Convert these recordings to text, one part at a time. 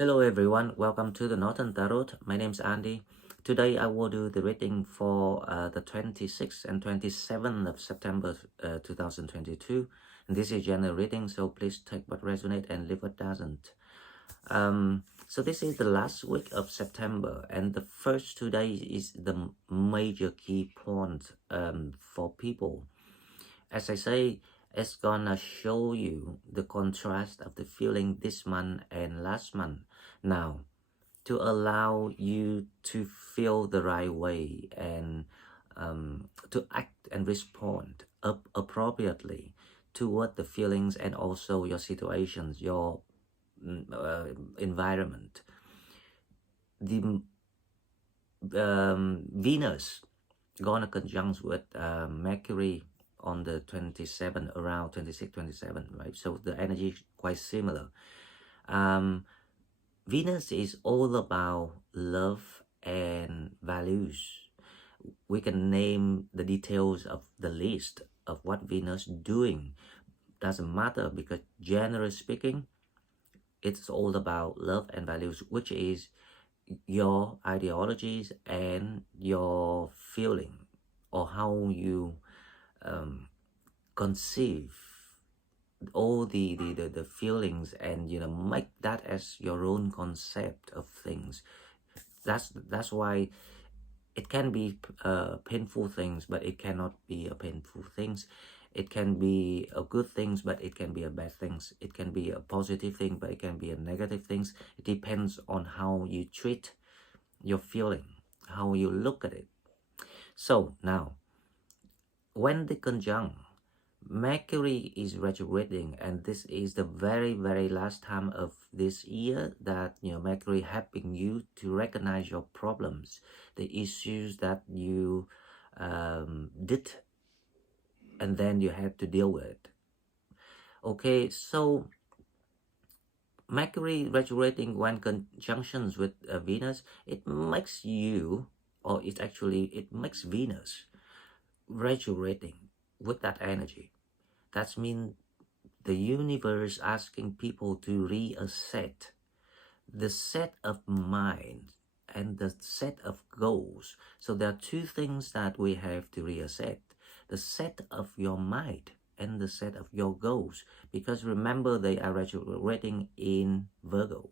Hello everyone, welcome to the Northern Tarot. My name is Andy. Today I will do the reading for the 26th and 27th of September 2022. And this is general reading, so please take what resonates and leave what doesn't. So this is the last week of September, and the first 2 days is the major key point for people. As I say, it's gonna show you the contrast of the feeling this month and last month. Now, to allow you to feel the right way and to act and respond appropriately toward the feelings and also your situations, your environment. The Venus gonna conjunct with Mercury on the 27th, around 26, 27, right? So the energy is quite similar. Venus is all about love and values. We can name the details of the list of what Venus doing. Doesn't matter, because generally speaking, it's all about love and values, which is your ideologies and your feeling, or how you conceive all the feelings, and make that as your own concept of things. That's why it can be painful things, but it cannot be a painful things. It can be a good things, but it can be a bad things. It can be a positive thing, but it can be a negative things. It depends on how you treat your feeling, how you look at it. So now, when the conjunct Mercury is retrograding, and this is the very last time of this year that Mercury helping you to recognize your problems, the issues that you did, and then you had to deal with it. Okay, so Mercury retrograding when conjunctions with Venus, it makes you, or it makes Venus retrograding with that energy. That means the universe asking people to reassess the set of mind and the set of goals. So there are two things that we have to reassess: the set of your mind and the set of your goals. Because remember, they are retrograding in Virgo,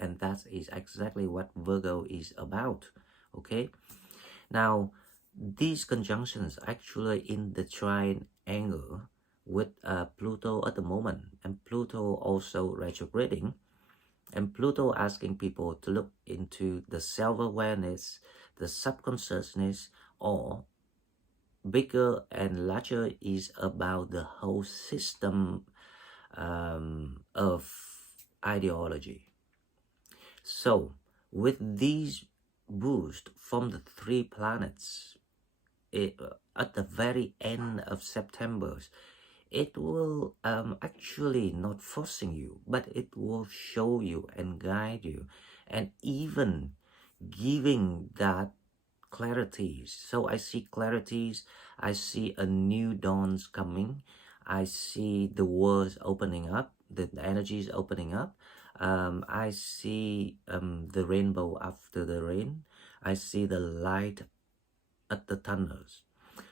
and that is exactly what Virgo is about. Okay, now these conjunctions actually in the triangle with Pluto at the moment, and Pluto also retrograding, and Pluto asking people to look into the self-awareness, the subconsciousness, or bigger and larger is about the whole system of ideology. So with these boosts from the three planets, at the very end of September, it will actually not forcing you, but it will show you and guide you, and even giving that clarities. So I see clarities, I see a new dawn's coming, I see the words opening up, the energies opening up. I see the rainbow after the rain. I see the light at the tunnels.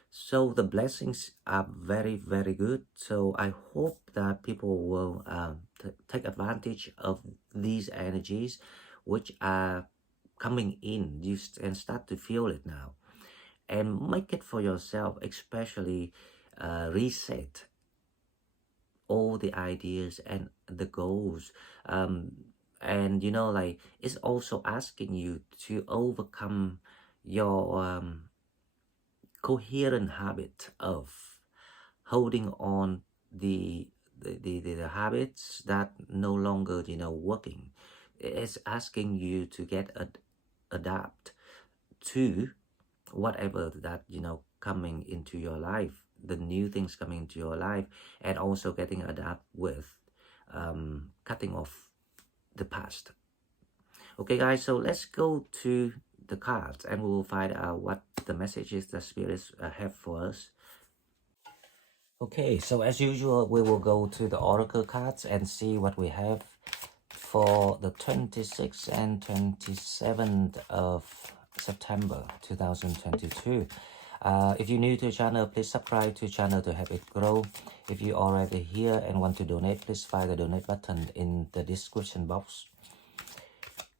So the blessings are very good. So I hope that people will take advantage of these energies which are coming in. You can start to feel it now, and make it for yourself, especially reset all the ideas and the goals. And like, it's also asking you to overcome your coherent habit of holding on the habits that no longer working. It's asking you to get adapt to whatever that coming into your life, the new things coming into your life, and also getting adapt with cutting off the past. Okay guys, so let's go to the cards and we will find out what the messages the spirits have for us. Okay, so as usual, we will go to the oracle cards and see what we have for the 26th and 27th of September 2022. If you're new to the channel, please subscribe to the channel to help it grow. If you're already here and want to donate, please find the donate button in the description box.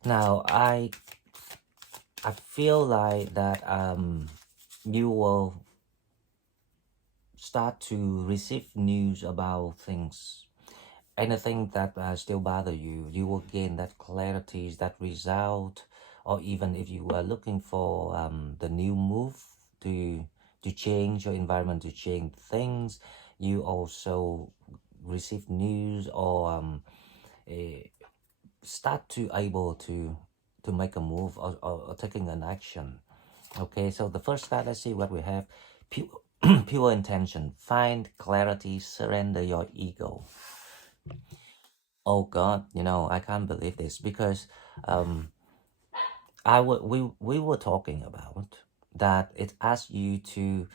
Now, I feel like that you will start to receive news about things. Anything that still bother you, you will gain that clarity, that result, or even if you are looking for the new move to change your environment, to change things, you also receive news or start to able to make a move or taking an action. Okay, so the first card, let's see what we have. Pure, pure intention. Find clarity, surrender your ego. Oh God, you know, I can't believe this because we were talking about that it asks you to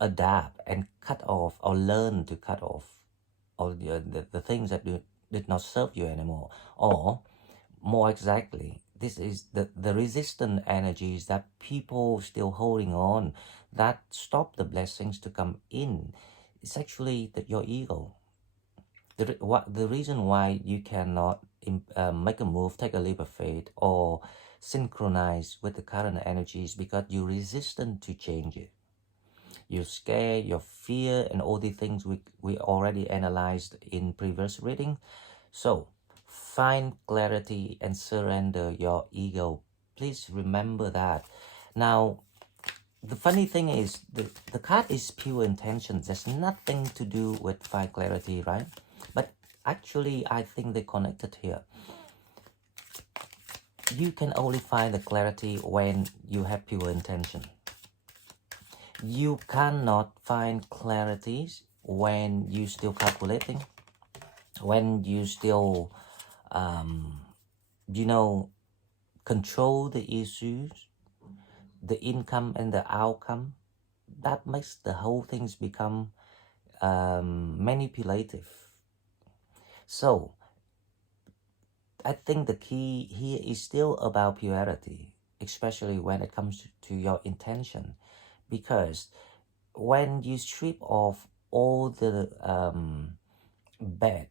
adapt and cut off or learn to cut off all the things that did not serve you anymore. Or more exactly, this is the resistant energies that people still holding on that stop the blessings to come in. It's actually that your ego. The reason why you cannot make a move, take a leap of faith, or synchronize with the current energies because you're resistant to change it. You're scared, your fear, and all the things we already analyzed in previous reading. So, find clarity and surrender your ego. Please remember that. Now, the funny thing is, the card is pure intention. There's nothing to do with find clarity, right? But actually, I think they connected here. You can only find the clarity when you have pure intention. You cannot find clarities when you still calculating, when you still, you know, control the issues, the income and the outcome. That makes the whole things become manipulative. So, I think the key here is still about purity, especially when it comes to your intention. Because when you strip off all the bad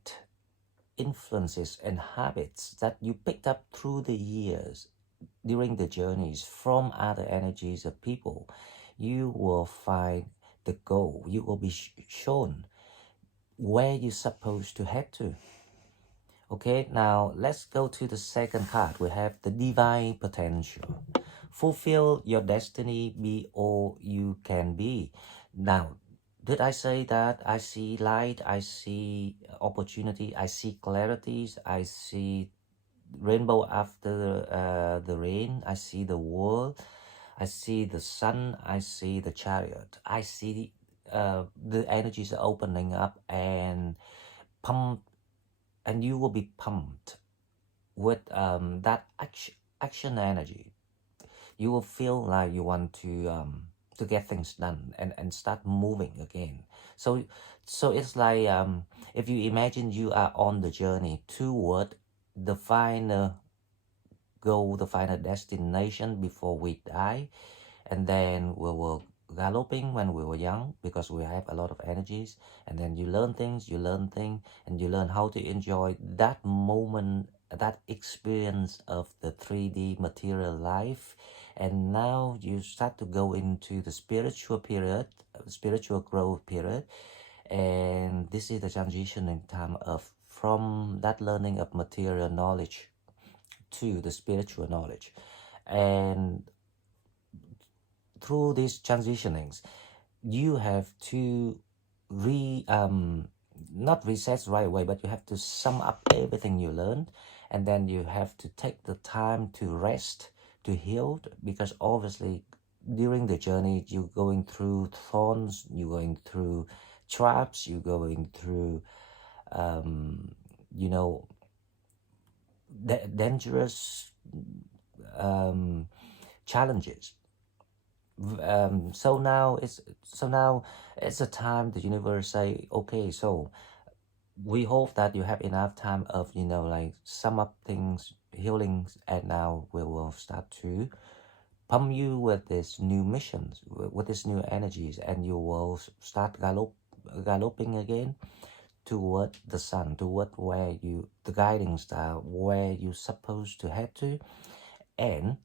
influences and habits that you picked up through the years during the journeys from other energies of people, you will find the goal. You will be shown where you're supposed to head to. Okay, now let's go to the second card. We have the divine potential. Fulfill your destiny, be all you can be. Now, did I say that I see light, I see opportunity, I see clarities, I see rainbow after the rain, I see the world, I see the sun, I see the chariot, I see the energies are opening up and pump, and you will be pumped with that action energy. You will feel like you want to get things done and start moving again. So it's like if you imagine you are on the journey toward the final goal, the final destination before we die, and then we were galloping when we were young because we have a lot of energies, and then you learn things, and you learn how to enjoy that moment, that experience of the 3D material life. And now you start to go into the spiritual period, spiritual growth period, and this is the transitioning time of from that learning of material knowledge to the spiritual knowledge. And through these transitionings, you have to not reset right away, but you have to sum up everything you learned, and then you have to take the time to rest, to heal, because obviously during the journey you're going through thorns, you're going through traps, you're going through you know, dangerous challenges. So now it's a time the universe say, okay, so we hope that you have enough time of, like sum up things, healings, and now we will start to pump you with this new missions, with this new energies, and you will start galloping again toward the sun, toward where you, the guiding star, where you're supposed to head to. And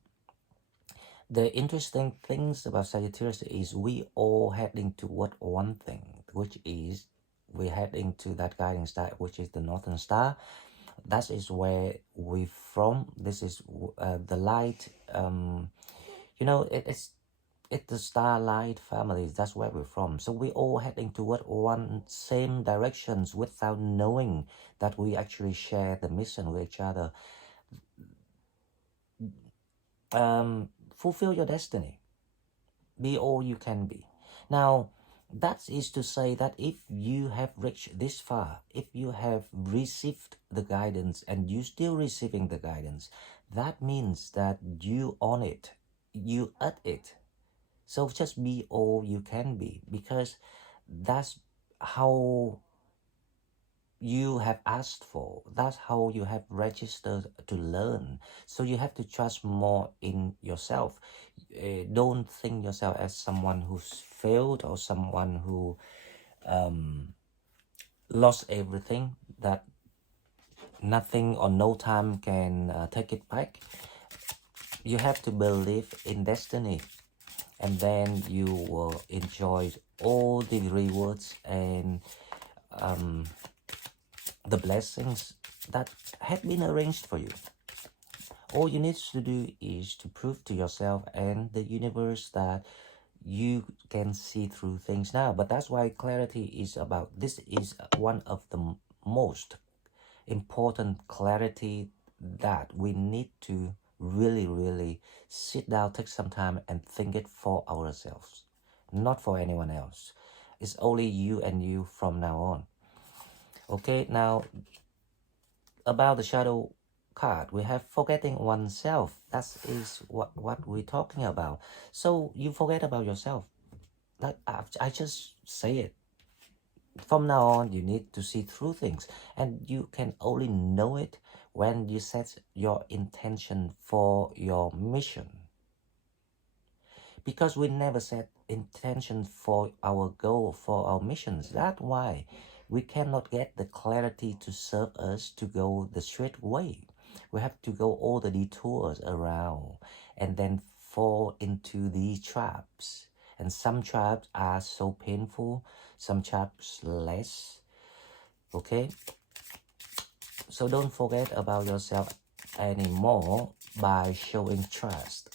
the interesting things about Sagittarius is we all heading toward one thing, which is we're heading to that guiding star, which is the northern star. That is where we from. This is the light. It's the starlight families. That's where we're from. So we all heading toward one same directions without knowing that we actually share the mission with each other. Fulfill your destiny. Be all you can be. Now, that is to say that if you have reached this far, if you have received the guidance and you still receiving the guidance, that means that you on it, you at it. So just be all you can be, because that's how you have asked for. That's how you have registered to learn. So you have to trust more in yourself. Don't think yourself as someone who's failed or someone who lost everything, that nothing or no time can take it back. You have to believe in destiny, and then you will enjoy all the rewards and the blessings that have been arranged for you. All you need to do is to prove to yourself and the universe that you can see through things now. But that's why clarity is about, this is one of the most important clarity that we need to really sit down, take some time and think it for ourselves, not for anyone else. It's only you and you from now on. Okay, now about the shadow card, we have forgetting oneself. That is what we're talking about. So you forget about yourself. Like I just say it. From now on, you need to see through things, and you can only know it when you set your intention for your mission. Because we never set intention for our goal, for our missions. That's why we cannot get the clarity to serve us to go the straight way. We have to go all the detours around and then fall into these traps. And some traps are so painful, some traps less. Okay? So don't forget about yourself anymore by showing trust,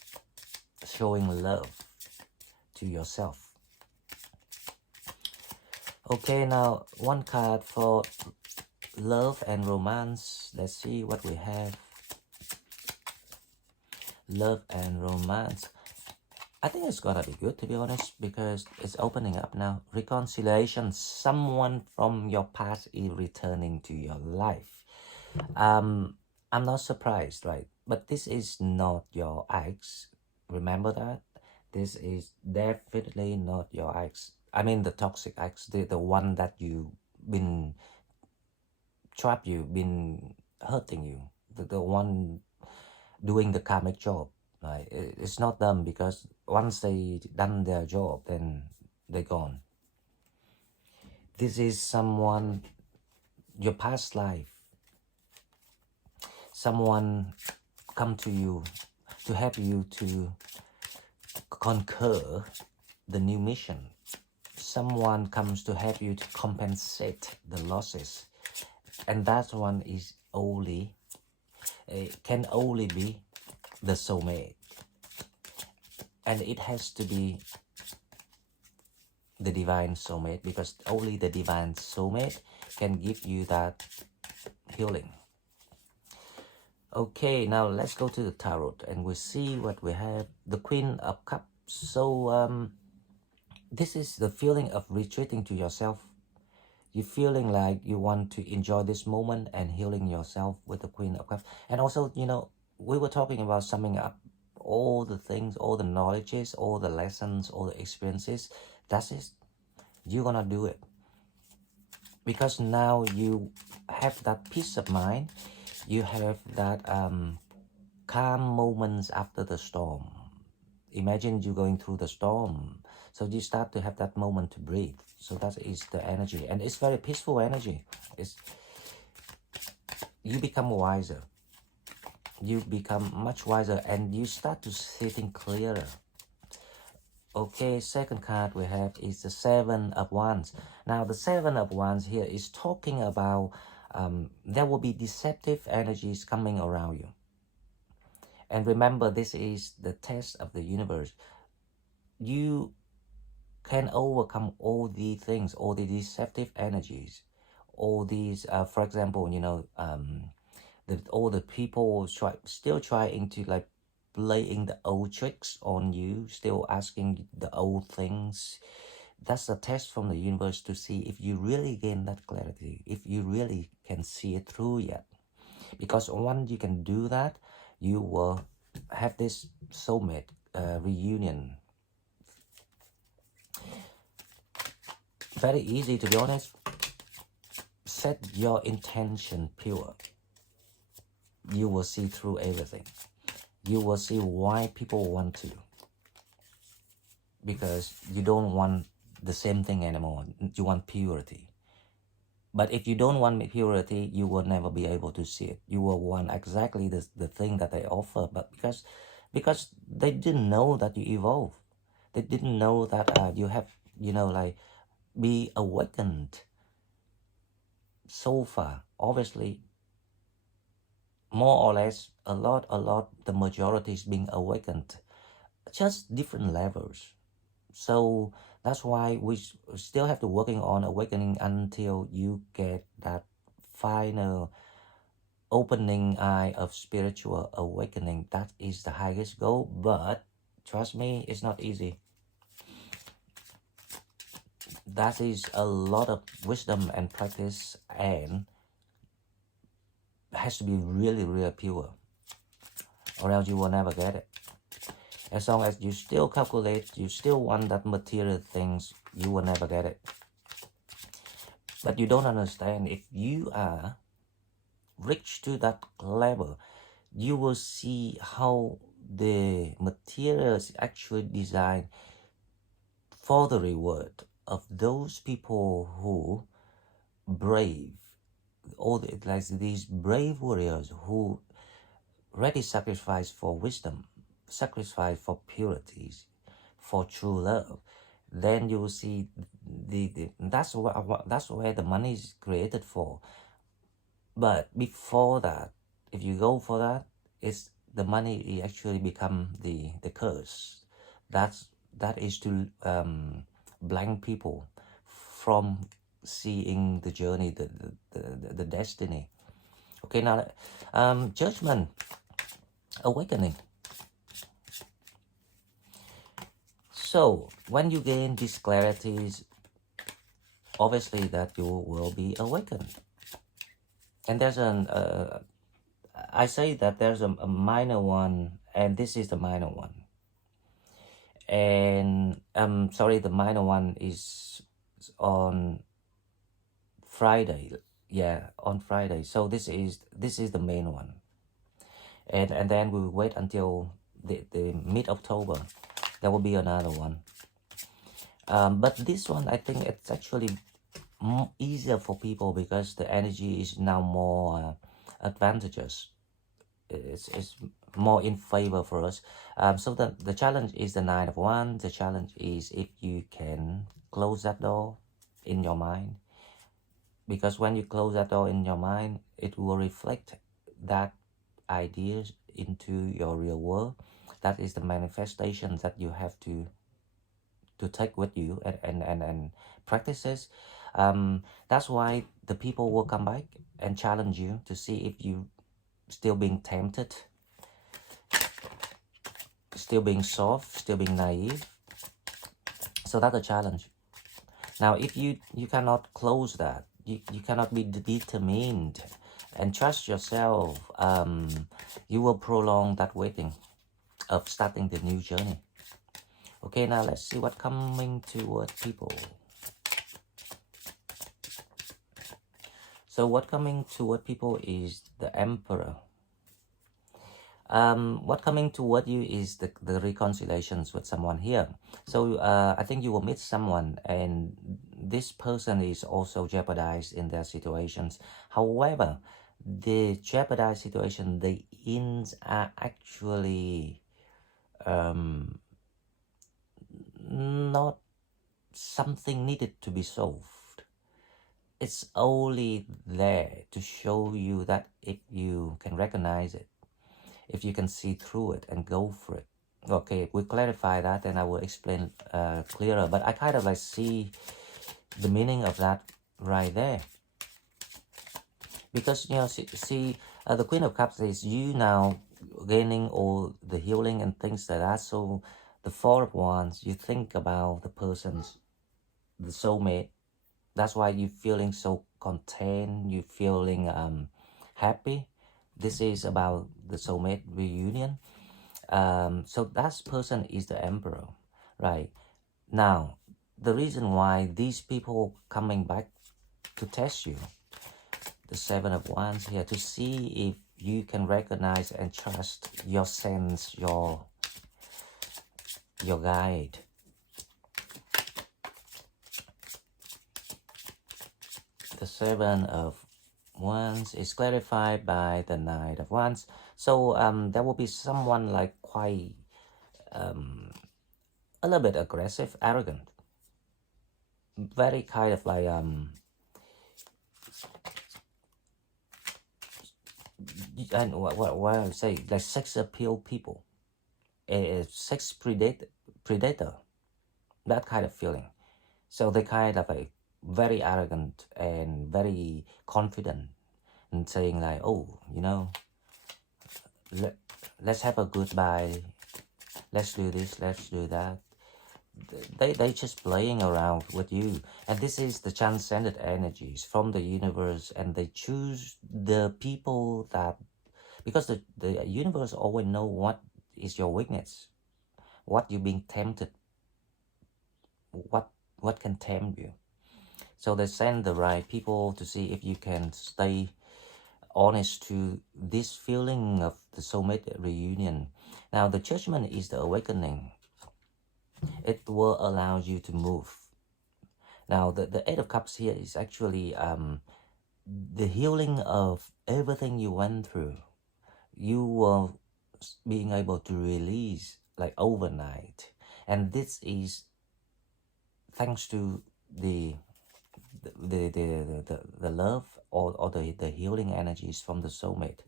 showing love to yourself. Okay, now one card for love and romance. Let's see what we have. Love and romance. I think it's gonna be good, to be honest, because it's opening up now. Reconciliation. Someone from your past is returning to your life. I'm not surprised, right? But this is not your ex. Remember that? This is definitely not your ex. I mean the toxic ex, the one that you've been trapped, you, been hurting you, the one doing the karmic job. Right? It's not them, because once they done their job, then they're gone. This is someone, your past life. Someone come to you to help you to conquer the new mission. Someone comes to help you to compensate the losses, and that one is only can only be the soulmate, and it has to be the divine soulmate, because only the divine soulmate can give you that healing. Okay, now let's go to the tarot and we'll see what we have. The Queen of Cups. So this is the feeling of retreating to yourself. You're feeling like you want to enjoy this moment and healing yourself with the Queen of Cups. And also, we were talking about summing up all the things, all the knowledges, all the lessons, all the experiences. That's it. You're gonna do it. because now you have that peace of mind, you have that calm moments after the storm. Imagine you going through the storm, so you start to have that moment to breathe. So that is the energy, and it's very peaceful energy. It's, you become wiser, you become much wiser, and you start to see things clearer. Okay, second card we have is the Seven of Wands. Now the Seven of Wands here is talking about there will be deceptive energies coming around you. And remember, this is the test of the universe. You can overcome all the things, all the deceptive energies, all these, for example, you know, all the people still trying to like playing the old tricks on you, still asking the old things. That's a test from the universe to see if you really gain that clarity, if you really can see it through yet. Because once you can do that, you will have this soulmate reunion. Very easy, to be honest. Set your intention pure. You will see through everything. You will see why people want to. Because you don't want the same thing anymore. You want purity. But if you don't want purity, you will never be able to see it. You will want exactly the thing that they offer. But because they didn't know that you evolve. They didn't know that you have, you know, like, be awakened so far. Obviously, more or less, a lot, the majority is being awakened. Just different levels. So that's why we still have to working on awakening until you get that final opening eye of spiritual awakening. That is the highest goal, but trust me, it's not easy. That is a lot of wisdom and practice, and has to be really, really pure, or else you will never get it. As long as you still calculate, you still want that material things, you will never get it. But you don't understand, if you are reach to that level, you will see how the materials actually designed for the reward of those people who brave, all the, like these brave warriors who ready sacrifice for wisdom, sacrifice for purities, for true love. Then you will see that's where the money is created for. But before that, if you go for that, it's the money actually become the curse. That is to blank people from seeing the journey, the destiny. Okay, now judgment, awakening. So when you gain these clarities, obviously that you will be awakened. And there's I say that there's a minor one, and this is the minor one. And sorry, the minor one is on Friday. Yeah, on Friday. So this is the main one. And then we will wait until the mid-October. There will be another one. But this one, I think it's actually easier for people because the energy is now more advantageous. It's more in favor for us. So the challenge is the Nine of Wands. The challenge is if you can close that door in your mind. Because when you close that door in your mind, it will reflect that ideas into your real world. That is the manifestation that you have to take with you and practices. That's why the people will come back and challenge you to see if you still being tempted, still being soft, still being naive. So that's a challenge. Now, if you cannot close that, you cannot be determined and trust yourself, you will prolong that waiting of starting the new journey. Okay, now let's see what's coming towards people. So what coming toward people is the Emperor. What coming toward you is the reconciliations with someone here. So I think you will meet someone, and this person is also jeopardized in their situations. However, the jeopardized situation, the ins are actually not something needed to be solved. It's only there to show you that if you can recognize it, if you can see through it and go for it. Okay, we clarify that and I will explain clearer, but I kind of like see the meaning of that right there. Because, you know, see the Queen of Cups is you now gaining all the healing and things like that. So the Four of Wands, you think about the person's, the soulmate. That's why you're feeling so content, you're feeling happy. This is about the soulmate reunion. So that person is the Emperor, right? Now, the reason why these people coming back to test you, the Seven of Wands here, to see if you can recognize and trust your sense, your guide. The Seven of Wands is clarified by the Knight of Wands. So there will be someone like quite a little bit aggressive, arrogant, very kind of like and what I would say, like sex appeal people, a sex predator, that kind of feeling. So they kind of like very arrogant and very confident and saying like, oh, you know, let's have a goodbye, let's do this, let's do that. They just playing around with you, and this is the transcended energies from the universe, and they choose the people that, because the universe always know what is your weakness, what you're being tempted, what can tempt you. So they send the right people to see if you can stay honest to this feeling of the soulmate reunion. Now the judgment is the awakening. It will allow you to move. Now the Eight of Cups here is actually the healing of everything you went through. You will being able to release like overnight, and this is thanks to the love or the healing energies from the soulmate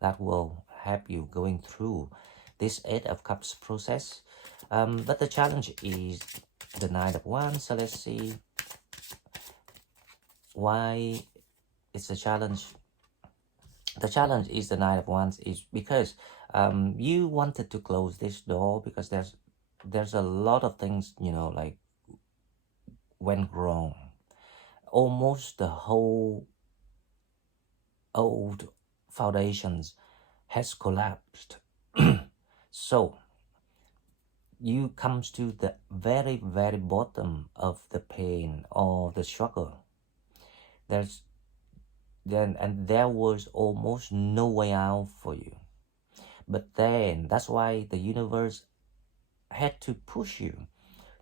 that will help you going through this Eight of Cups process. But the challenge is the Knight of Wands. So let's see why it's a challenge. The challenge is the Knight of Wands is because you wanted to close this door because there's a lot of things, you know, like went wrong. Almost the whole old foundations has collapsed. So you comes to the very, very bottom of the pain or the struggle. And there was almost no way out for you. But then that's why the universe had to push you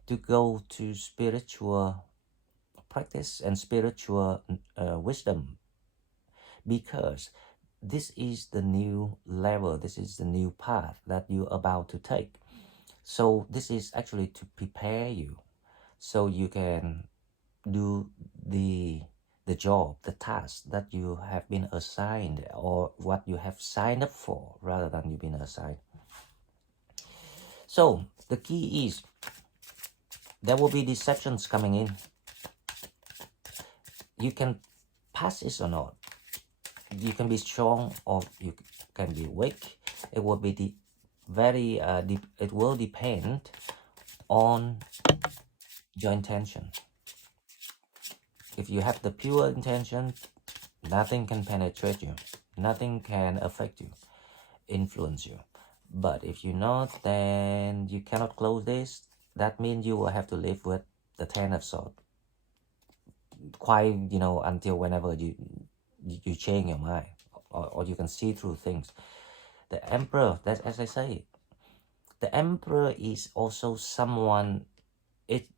to go to spiritual practice and spiritual wisdom, because this is the new level, this is the new path that you're about to take. So this is actually to prepare you so you can do the job, the task that you have been assigned, or what you have signed up for rather than you've been assigned. So the key is there will be deceptions coming in. You can pass this or not. You can be strong or you can be weak. It will be it will depend on your intention. If you have the pure intention, nothing can penetrate you, nothing can affect you, influence you. But if you're not, then you cannot close this. That means you will have to live with the Ten of Swords quite, you know, until whenever you change your mind, or you can see through things. The Emperor, that's as I say, the Emperor is also someone, it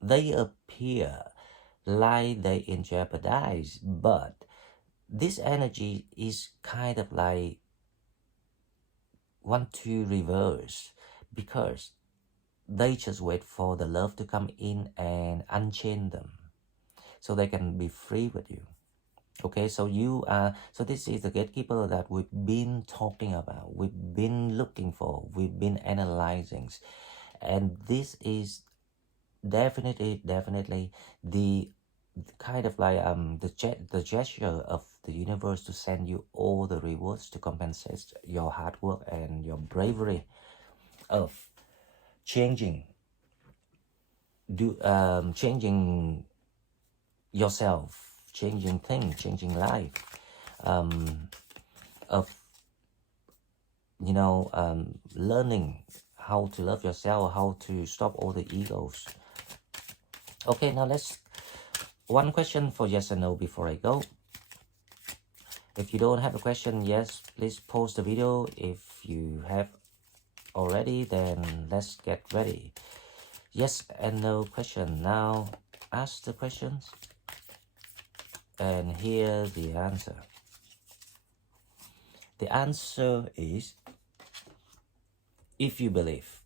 they appear like they in jeopardize, but this energy is kind of like want to reverse, because they just wait for the love to come in and unchain them so they can be free with you. Okay, so so this is the gatekeeper that we've been talking about, we've been looking for, we've been analyzing, and this is definitely the kind of like the gesture of the universe to send you all the rewards to compensate your hard work and your bravery of changing changing yourself, changing things, changing life, of learning how to love yourself, how to stop all the egos. Okay, now let's one question for yes or no before I go. If you don't have a question, yes, please pause the video. If you have already, then let's get ready. Yes and no question. Now ask the questions and hear the answer. The answer is, if you believe.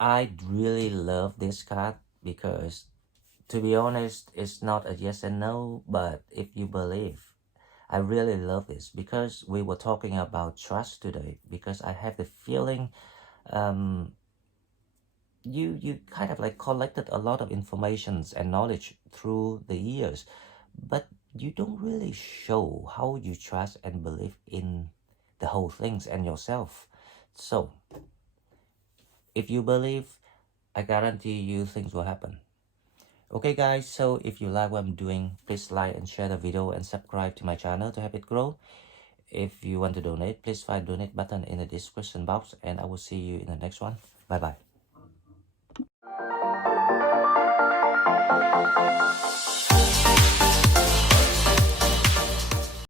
I really love this card because, to be honest, it's not a yes and no, but if you believe. I really love this because we were talking about trust today, because I have the feeling you kind of like collected a lot of informations and knowledge through the years, but you don't really show how you trust and believe in the whole things and yourself. So if you believe, I guarantee you things will happen. Okay guys, so if you like what I'm doing, please like and share the video and subscribe to my channel to help it grow. If you want to donate, please find donate button in the description box, and I will see you in the next one. Bye bye.